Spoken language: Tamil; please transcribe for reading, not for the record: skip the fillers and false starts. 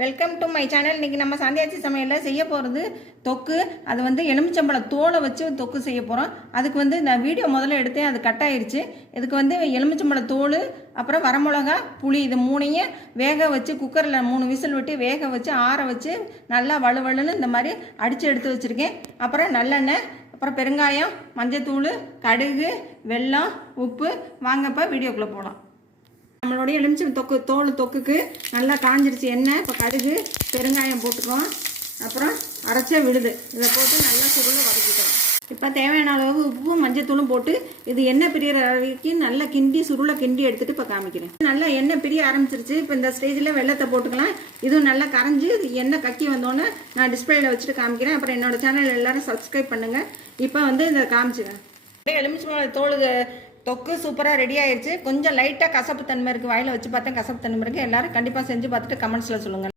Welcome to my channel. இன்றைக்கி நம்ம சாந்தியாச்சி சமையலில் செய்ய போகிறது தொக்கு. அது வந்து எலுமிச்சம்பழ தோலை வச்சு தொக்கு செய்ய போகிறோம். அதுக்கு வந்து நான் வீடியோ முதல்ல எடுத்தேன், அது கட் ஆயிடுச்சு. இதுக்கு வந்து எலுமிச்சம்பழ தோல், அப்புறம் வரமிளகா, புளி, இது மூணையும் வேக வச்சு குக்கரில் 3 விசில் விட்டு வேக வச்சு ஆற வச்சு நல்லா வலுவலுன்னு இந்த மாதிரி அடித்து எடுத்து வச்சுருக்கேன். அப்புறம் நல்லெண்ணெய், அப்புறம் பெருங்காயம், மஞ்சத்தூள், கடுகு, வெல்லம், உப்பு. வாங்கப்போ வீடியோக்குள்ளே போகலாம். நம்மளுடைய எலுமிச்சம் தோல் தொக்குக்கு நல்லா காஞ்சிருச்சு எண்ணெய். இப்போ கடுகு, பெருங்காயம் போட்டுக்குவோம். அப்புறம் அரைச்ச விழுது இதை போட்டு நல்லா சுருளை வதக்கிட்டோம். இப்போ தேவையான அளவு உப்பும் மஞ்சத்தூளும் போட்டு இது எண்ணெய் பிரியிற வரைக்கும் நல்லா கிண்டி சுருளை கிண்டி எடுத்துகிட்டு இப்போ காமிக்கிறேன். நல்லா எண்ணெய் பிரிய ஆரம்பிச்சிருச்சு. இப்போ இந்த ஸ்டேஜில் வெள்ளத்தை போட்டுக்கலாம். இதுவும் நல்லா கரைஞ்சி எண்ணெய் கக்கி வந்தோன்னே நான் டிஸ்பிளேயில் வச்சுட்டு காமிக்கிறேன். அப்புறம் என்னோடய சேனல் எல்லோரும் சப்ஸ்கிரைப் பண்ணுங்கள். இப்போ வந்து இதை காமிச்சிக்கிறேன். எலுமிச்சம்பழம் தோல் தொக்கு சூப்பராக ரெடி ஆயிடுச்சு. கொஞ்சம் லைட்டாக கசப்பு தன்மை இருக்குது. வாயில் வச்சு பார்த்தேன் கசப்பு தன்மை இருக்குது. எல்லோரும் கண்டிப்பாக செஞ்சு பார்த்துட்டு கமெண்ட்ஸில் சொல்லுங்கள்.